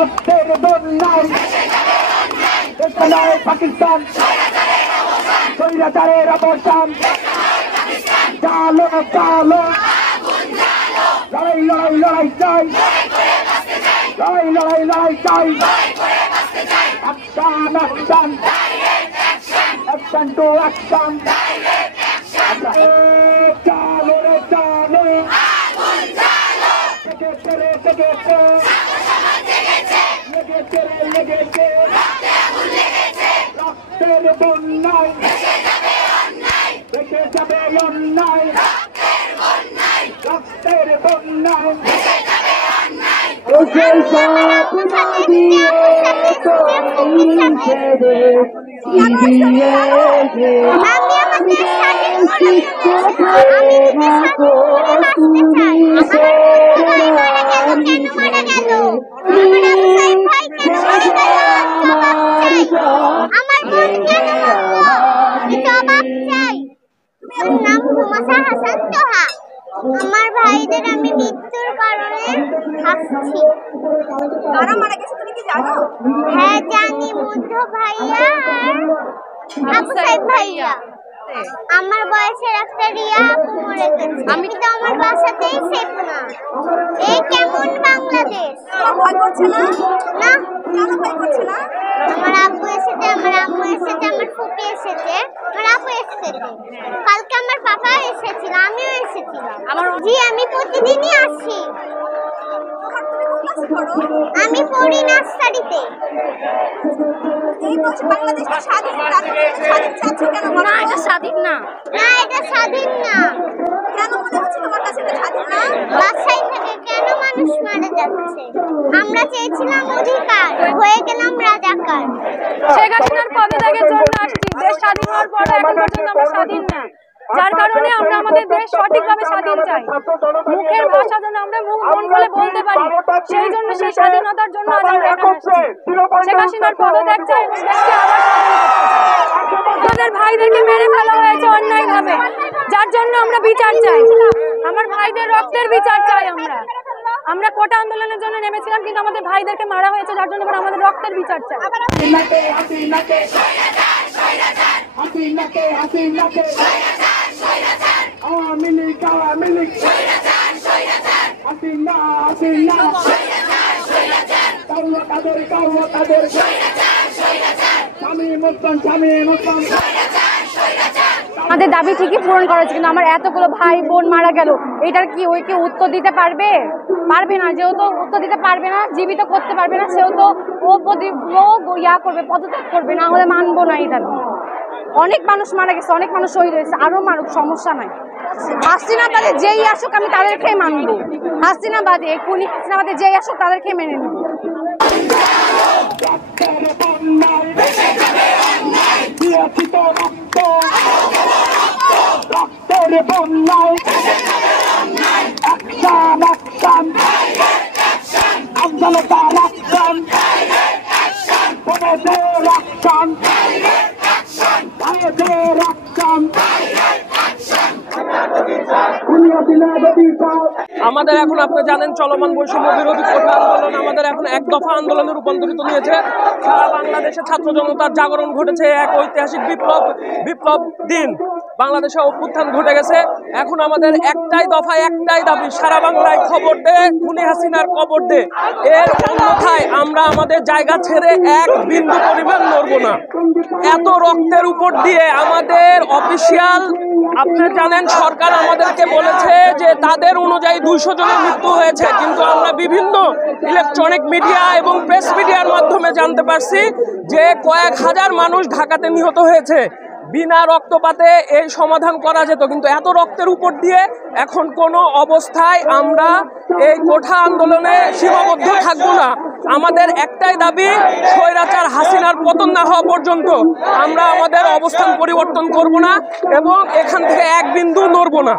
রক্তের বন্যায় দেশে নয় পাকিস্তান স্বৈরাচারের অবসান চালো চালো লড়াই লড়াই লড়াই চাই লড়াই লড়াই লড়াই চাই অ্যাকশন অ্যাকশন অ্যাকশন টু অ্যাকশন চালো রে চালো লেগেছে রে লেগেছে লেগেছে রে লেগেছে রক্তের বন্যায় দেখে যাবে অন্যায় রক্তের বন্যায় আমার ভাইদের আমি মৃত্যুর কারণে আসছি। কারা মারা গেছে তুমি কি জানো? হ্যাঁ জানি, মধ্য ভাইয়া আর আবু সাইদ ভাইয়া। আমার বয়সের একটা রিয়া আপু মরে গেছে। আমি তো আমার বাসাতেই সেফ না। এই কেমন বাংলাদেশ? ভয় করছে না? না। কেন ভয় করছে না? আমার আব্বু এসেছে, আমার আম্মু এসেছে, আমার ফুপি এসেছে, আমার আপু এসেছে। কালকে আমার পাপা এসেছিল, আমিও এসেছিলাম। জি আমি প্রতিদিনই আসি। আমি পড়ি নার্সারিতে। এই বছর বাংলাদেশ স্বাধীন, স্বাধীন চাচ্ছ কেন? না এটা স্বাধীন না। না এটা স্বাধীন না। কেন মনে হচ্ছে তোমার কাছে এটা স্বাধীন না? বাসায় থেকে কেন মানুষ মারা যাচ্ছে? আমরা চেয়েছিলাম অধিকার, হয়ে গেলাম রাজাকার। শেখ হাসিনার পদত্যাগের জন্য আসছি। দেশ স্বাধীন হওয়ার পর এখন পর্যন্ত আমরা স্বাধীন না, যার কারণে আমরা আমাদের দেশ সঠিকভাবে স্বাধীন চাই। মুখের ভাষা যেন আমরা মুখ মন খুলে বলতে পারি, সেই জন্য সেই স্বাধীনতার জন্য আজ আমরা এখানে আসছি। শেখ হাসিনার পদত্যাগ চাই এবং দেশকে আবার স্বাধীন করতে চাই। আমাদের ভাইদেরকে মেরে ফেলা হয়েছে অন্যায়ভাবে, যার জন্য আমরা বিচার চাই। আমার ভাইদের রক্তের বিচার চাই। আমরা কোটা আন্দোলনের জন্য নেমেছিলাম, কিন্তু আমাদের ভাইদেরকে মারা হয়েছে, যার জন্য আমাদের রক্তের বিচার চাই। আমাদের দাবি ঠিকই পূরণ করা হচ্ছে, কিন্তু আমার এতগুলো ভাই বোন মারা গেল, এটার কি ওই কি উত্তর দিতে পারবে? পারবে না। যেহেতু উত্তর দিতে পারবে না, জীবিত করতে পারবে না, সেহেতু ও করবে, পদত্যাগ করবে, না হলে মানবো না এই দাবি। অনেক মানুষ মারা গেছে, অনেক মানুষ শহীদ হয়েছে, আরো মারুক, সমস্যা নাই। হাসিনা বাদে যেই আসুক আমি তাদেরকেই মানবো। হাসিনা বাদে খুনি হাসিনা বাদে যেই আসুক তাদেরকেই মেনে নেব। আমাদের এখন আপনি জানেন চলমান বৈষম্য বিরোধী কোটা আন্দোলন আমাদের এখন এক দফা আন্দোলনে রূপান্তরিত হয়েছে। সারা বাংলাদেশে ছাত্র জনতার জাগরণ ঘটেছে, এক ঐতিহাসিক বিপ্লব দিন বাংলাদেশে অভ্যুত্থান ঘটে গেছে। এখন আমাদের একটাই দফা, একটাই দাবি, সারা বাংলায় খবর দে, খুনি হাসিনার কবর দে। এর অন্যথায় আমরা আমাদের জায়গা ছেড়ে এক বিন্দু পরিমাণ নড়ব না। এত রক্তের উপর দিয়ে আমাদের অফিসিয়াল, আপনি জানেন সরকার আমাদেরকে বলেছে যে তাদের অনুযায়ী 200 জনের মৃত্যু হয়েছে, কিন্তু আমরা বিভিন্ন ইলেকট্রনিক মিডিয়া এবং প্রেস মিডিয়ার মাধ্যমে জানতে পারছি যে কয়েক হাজার মানুষ ঢাকাতে নিহত হয়েছে। বিনা রক্তপাতে এই সমাধান করা যেত, কিন্তু এত রক্তের উপর দিয়ে এখন কোনো অবস্থায় আমরা এই কোঠা আন্দোলনে সীমাবদ্ধ থাকবো না। আমাদের একটাই দাবি, স্বৈরাচার হাসিনার পতন না হওয়া পর্যন্ত আমরা আমাদের অবস্থান পরিবর্তন করব না এবং এখান থেকে এক বিন্দু নড়ব না।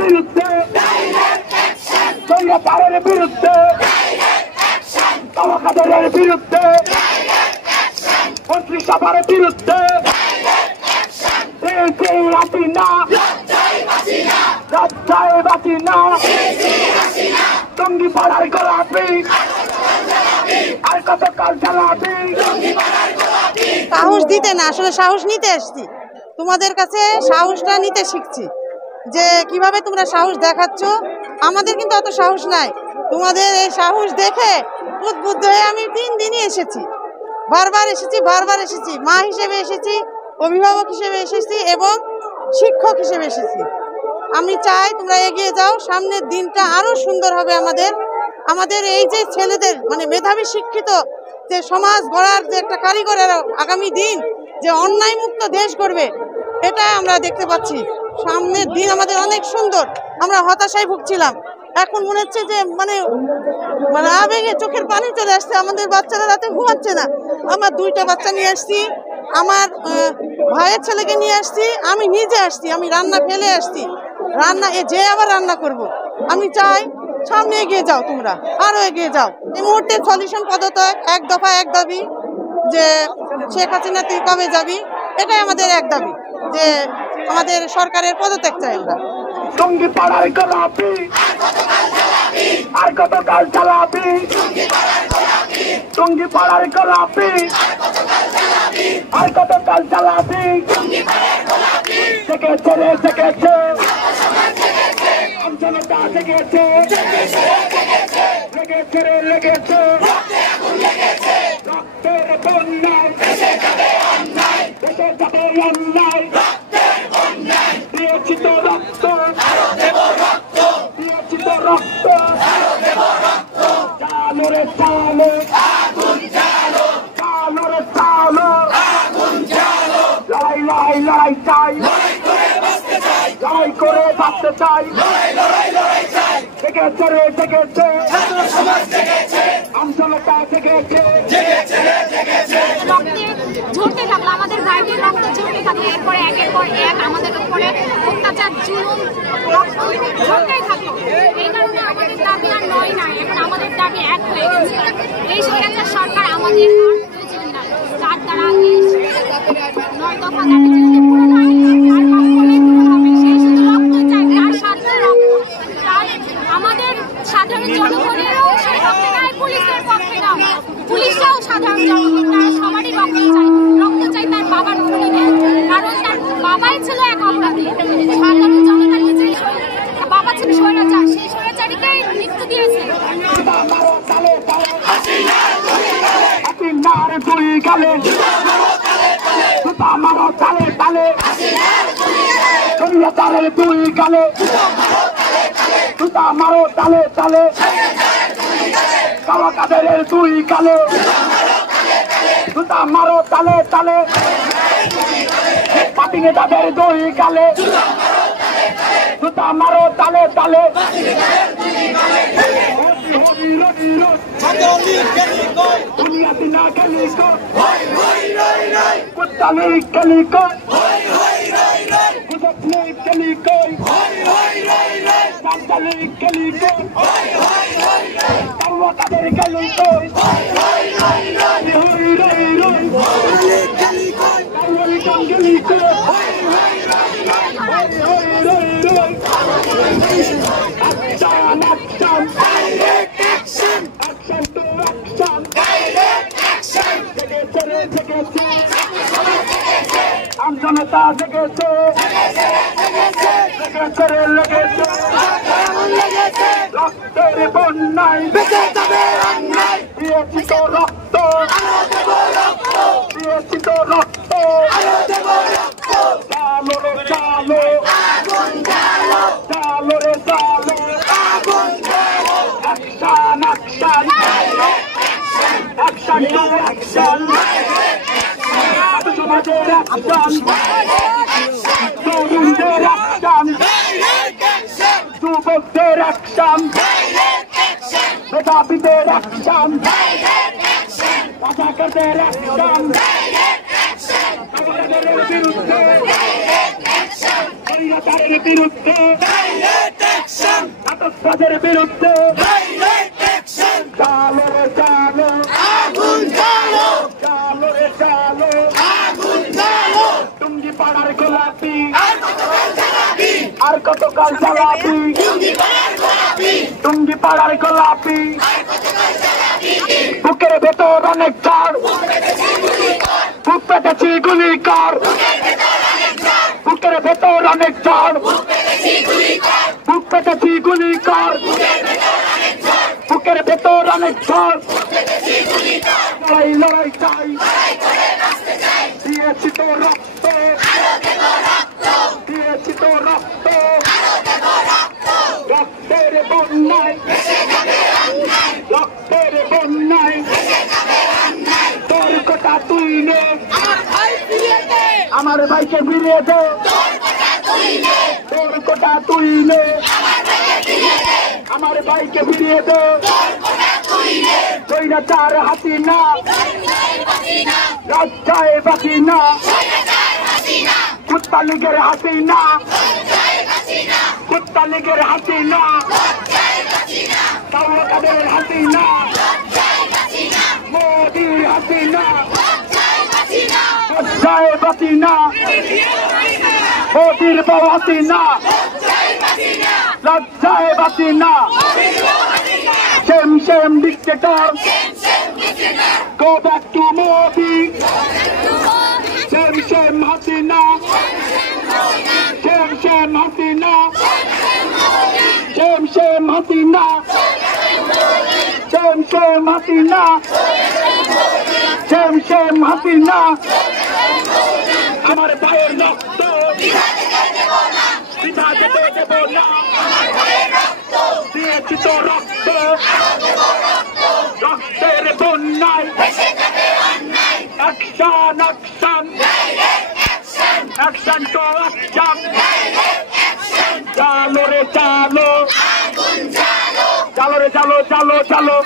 বিরুদ্ধে বিরুদ্ধে কাদেরের বিরুদ্ধে, মন্ত্রিসভার বিরুদ্ধে, লজ্জায় বাঁচি না, টঙ্গী পাড়ার গোলাপি আর কতকাল চালাবি। সাহস দিতে না, আসলে সাহস নিতে এসছি, তোমাদের কাছে সাহসটা নিতে শিখছি যে কিভাবে তোমরা সাহস দেখাচ্ছ। আমাদের কিন্তু অত সাহস নাই, তোমাদের এই সাহস দেখে উদ্বুদ্ধ হয়ে আমি 3 দিনই এসেছি, বারবার এসেছি, মা হিসেবে এসেছি, অভিভাবক হিসেবে এসেছি এবং শিক্ষক হিসেবে এসেছি। আমি চাই তোমরা এগিয়ে যাও, সামনের দিনটা আরো সুন্দর হবে। আমাদের এই যে ছেলেদের মানে মেধাবী শিক্ষিত যে সমাজ গড়ার যে একটা কারিগরের আগামী দিন যে অন্যায় মুক্ত দেশ গড়বে, এটা আমরা দেখতে পাচ্ছি। সামনের দিন আমাদের অনেক সুন্দর। আমরা হতাশায় ভুগছিলাম, এখন মনে হচ্ছে যে মানে আবেগে চোখের পানি চলে আসছে। আমাদের বাচ্চারা রাতে ঘুমাচ্ছে না। আমার 2টা বাচ্চা নিয়ে আসছি, আমার ভাইয়ের ছেলেকে নিয়ে আসছি, আমি নিজে আসছি, আমি রান্না ফেলে আসছি, যে আবার রান্না করব। আমি চাই সামনে এগিয়ে যাও, তোমরা আরো এগিয়ে যাও। এই মুহূর্তে সলিউশন পদত্যাগ, 1 দফা 1 দাবি যে শেখ হাসিনা তুই কবে যাবি, এটাই আমাদের 1 দাবি যে আমাদের সরকারের পদত্যাগ চাই আমরা। টঙ্গী পাড়ার গোলাপি আর কতকাল চালাবি, টঙ্গী পাড়ার গোলাপি আর কতকাল চালাবি। জেগেছে রে জেগেছে, জনতা জেগেছে, লেগেছে রে লেগেছে, রক্তের বন্যায় দেশে যাবে অন্যায়, দিয়েছি তো রক্ত, দিয়েছি তো রক্ত, চালো রে চালো, চালো রে চালো, লড়াই চাই, লড়াই করে বাঁচতে চাই, জেগেছে রে জেগেছে, আমজনতা জেগেছে, ঝরতে থাকলো, আমাদের ভাইদের রক্ত ঝরতে থাকলো। এরপরে একের পর এক আমাদের উপরে অত্যাচার জুলুম রক্ত ঝরতেই থাকলো। এই কারণে আমাদের দাবি আর নয় না, এখন আমাদের দাবি এক হয়ে গেছে। এই স্বৈরাচার সরকার আমাদের আর প্রয়োজন নাই, তার দ্বারা 9 দফা দাবি যদি পূরণ হয় আর কখনোই পূরণ হবে। সেই শুধু রক্ত চাই, তার সাথে রক্ত, তার আমাদের সাধারণ জনগণেরও সেই রক্ত চাই, পুলিশের পক্ষে না, পুলিশরাও সাধারণ জনগণ, তারা সবারই রক্ত চাই তার বাবার খুনিদের, কারণ তার বাবাই ছিল এক অপরাধী। সাধারণ জনতা নিজেই বাবা ছিল স্বৈরাচার, সেই স্বৈরাচারীকে মৃত্যু দিয়েছে। দুই গালে আমারও তালে তালে, স্বৈরাচারের 2 গালে আমারও তালে তালে, কাওয়া কাদেরের 2 গালে আমারও তালে তালে, পাটিয়ে তাদের 2 গালে আমারও তালে তালে। দুনিয়া দিনা গেলি কুত্তা নেই গেলি বুঝত নেই গেলি চামচা নেই গেলি কাওয়া কাদের গেলি আমজনতা জেগেছে, লেগেছে রে লেগেছে, রক্তের বন্যায় বেঁচে যাবে অন্যায়, দিয়েছি তো রক্ত, দিয়েছি তো রক্ত, চালো রে চালো, চালো রে চালো, অ্যাকশন অ্যাকশন, অ্যাকশন টু অ্যাকশন, সমাজের অ্যাকশন, তরুণদের অ্যাকশন, যুবকদের অ্যাকশন, মেধাবীদের অ্যাকশন, রাজাকারদের অ্যাকশন, আমাদের বিরুদ্ধে, স্বৈরাচারের বিরুদ্ধে, আতঙ্কবাদের বিরুদ্ধে, চালো রে চালো। কতকাল জ্বালাবি টুঙ্গি পাড়ার গোলাপি বুকের ভেতর অনেক ঝড় বুক পেতেছি গুলি কর বুকের ভেতর অনেক ঝড় বুক পেতেছি গুলি কর বুকের ভেতর অনেক ঝড় লড়াই লড়াই চাই দিয়েছি তো রক্ত দিয়েছি তো রক্ত রক্তের বন্যায় রক্তের বন্যায় তোর কোটা তুই নে আমার ভাইকে ফিরিয়ে দে তোর কোটা তুই নে আমার ভাইকে ফিরিয়ে দে কইরা চার হাসিনা রাস্তায় বাকি না কুত্তা লীগের হাসিনা কুত্তা লীগের হাসিনা কাদের হাসিনা মোদির হাসিনা লজ্জায় বাঁচি না মোদির বউ হাসিনা লজ্জায় বাঁচি না same dictator go back to Modi same Hasina same Hasina same Hasina same Hasina same Hasina আমার ভাইয়ের রক্ত পিতা যেতে দেব না দিয়েছি তো রক্ত রক্তের বন্যায় অ্যাকশন অ্যাকশন অ্যাকশন তো অ্যাকশন চালো রে চালো চালো রে চালো চালো চালো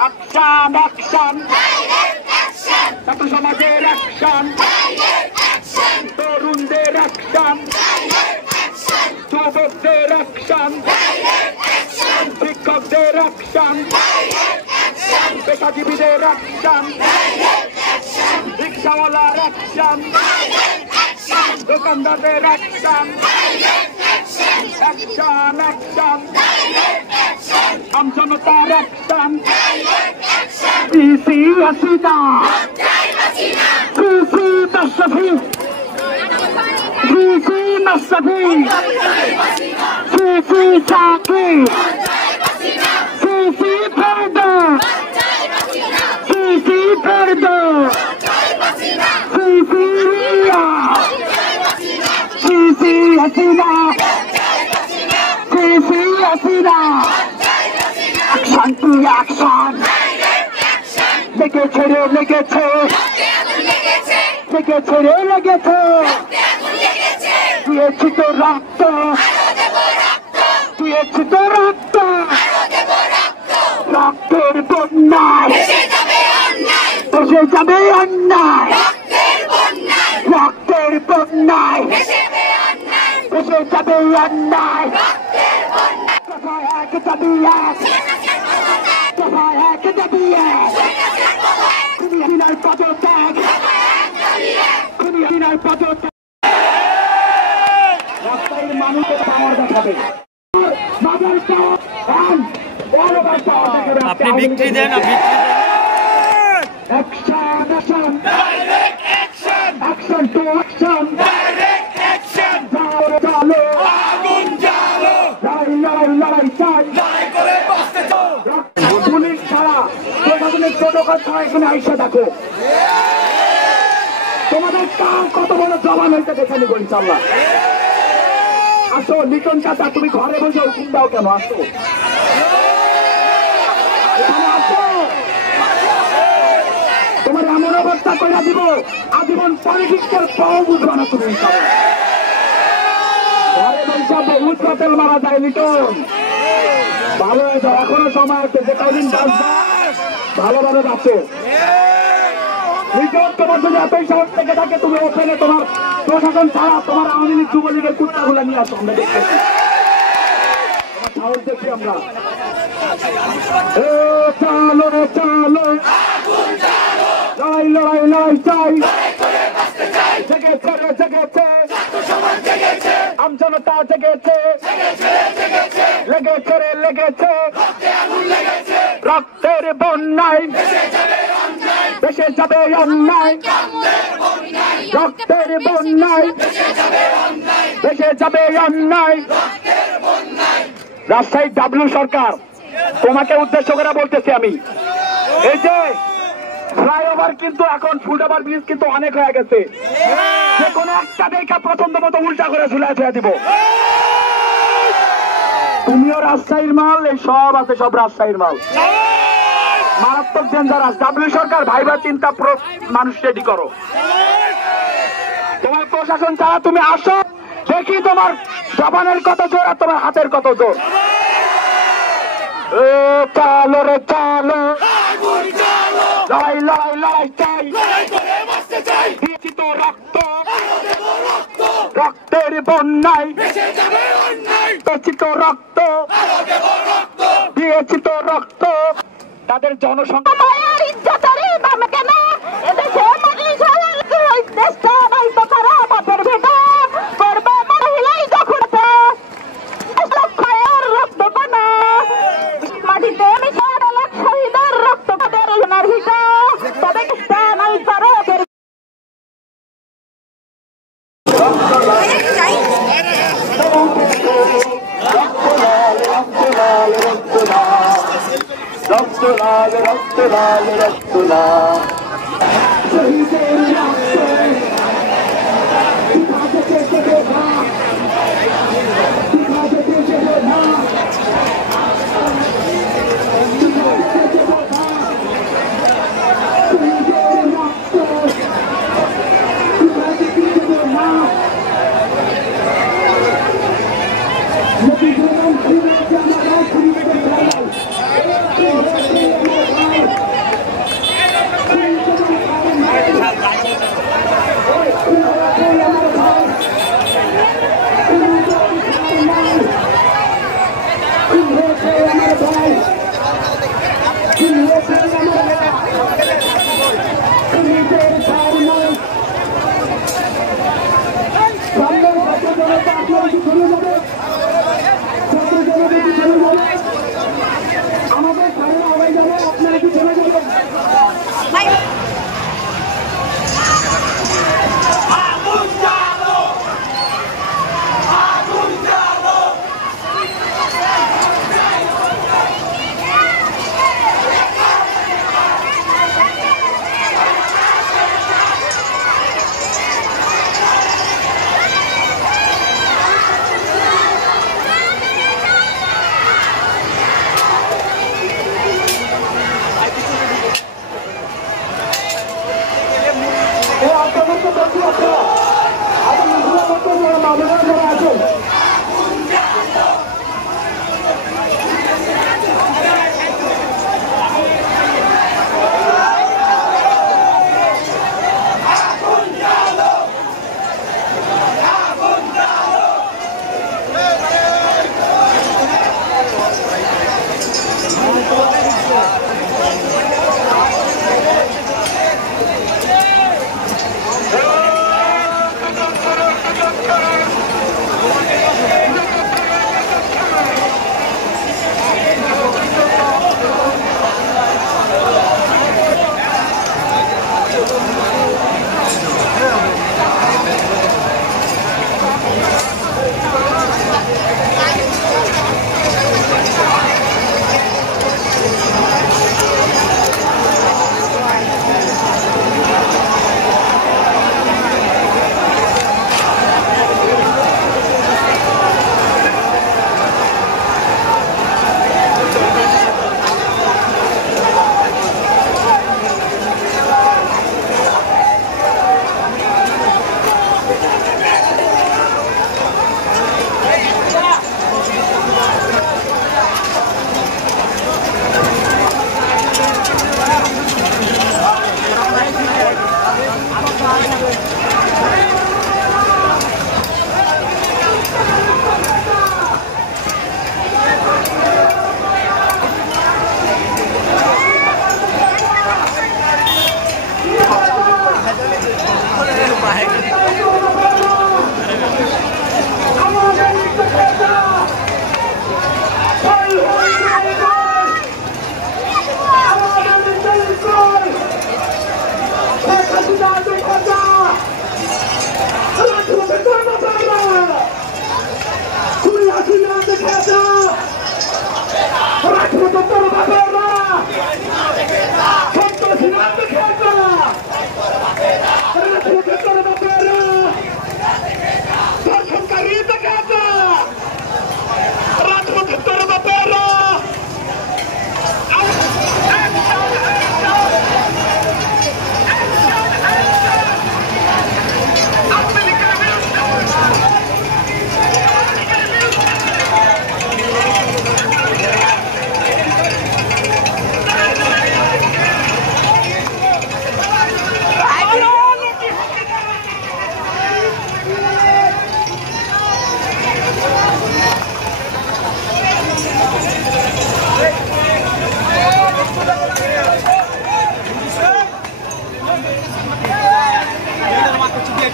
অ্যাকশন অ্যাকশন ছাত্র সমাজের অ্যাকশন তরুণদের অ্যাকশন যুবকদের অ্যাকশন শিক্ষকদের অ্যাকশন পেশাজীবীদের অ্যাকশন রিক্সাওয়ালার অ্যাকশন দোকানদারদের অ্যাকশন অ্যাকশন অ্যাকশন আমজনতার অ্যাকশন সিসি হাসিনা সিসি তশফি সিসি নসফি সিসি সাকি সিসি ফেরদো সিসি ফেরদো সিসি রিয়া সিসি হাসিনা সিসি হাসিনা অ্যাকশন টু অ্যাকশন লেগেছে রে লেগেছে লেগেছে রে লেগেছে দিয়েছি তো রক্ত দিয়েছি তো রক্ত রক্তের বন্যায় দেশে যাবে অন্যায় রক্তের বন্যায় দেশে যাবে অন্যায় দফায় এক দাবি এক দফায় এক দাবি এক খুনিয়ার পদত্যাগ খুনিয়ার পদত্যাগ রাস্তায় মানুষের পাওয়ার দেখাবে আপনি বিক্রি দেন আপনি action action direct action action টু অ্যাকশন ডাইরেক্ট অ্যাকশন চালো আগুন জ্বালো লড়াই লড়াই চাই লড়াই করে বাঁচতে চাও পুলিশ ছাড়া প্রশাসনের প্রটোকল ছাড়া এখানে আইসা দেখো তোমাদের কার কত বড় জবান হইতে দেখেনি ইনশাআল্লাহ আসো লিটন চাচা তুমি ঘরে বসে হুকুম দাও কেন আসো আসো তোমার এমন অবস্থা করে দিব আজীবন পলিটিক্সের পাও বুঝবা না তুমি ঘরে বসে বহু কটেল মারা যায় লিটন ভালো হয়ে যাও এখনো সময় আছে যে কদিন বাঁচবা ভালোভাবে বাঁচো লিটন তোমার যদি এতই সাহস থেকে থাকে তুমি ওখানে তোমার প্রশাসন ছাড়া তোমার আওয়ামী লীগ যুবলীগের কুত্তাগুলো নিয়ে আসো আমরা দেখতেছি তোমার সাহস দেখি আমরা চালো রে চালো লড়াই লড়াই লড়াই চাই জেগেছে রে জেগেছে আমজনতা জেগেছে, লেগেছে রে লেগেছে, রক্তের বন্যায় ভেসে যাবে অন্যায়, রক্তের বন্যায় ভেসে যাবে অন্যায়। রাজশাহী ডাব্লিউ সরকার, তোমাকে উদ্দেশ্য করে বলতেছি আমি, এই যে ফ্লাইওভার কিন্তু এখন ফুটওভার ব্রিজ কিন্তু অনেক হয়ে গেছে, যে কোনো একটা দেখা পছন্দ মতো উল্টা করে ঝুলা ছুঁয়ে দিব। তুমিও রাজশাহীর মাল, এই সব আছে সব রাজশাহীর মাল, মারাত্মক ডেঞ্জারাস। ডাব্লিউ সরকার ভাইবা চিন্তা মানুষ রেডি করো। তোমার প্রশাসন ছাড়া তুমি আসো, দেখি তোমার জবানের কত জোর আর তোমার হাতের কত জোর। চালো রে চালো, লড়াই লড়াই লড়াই চাই, দিয়েছি তো রক্ত, রক্তের বন্যায় দিয়েছি তো রক্ত, দিয়েছি তো রক্ত। তাদের জনসংখ্যা রক্ত লাল রক্ত লাল রক্ত লাল, শহীদের আমাদের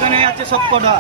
এখানে আছে সবকটা।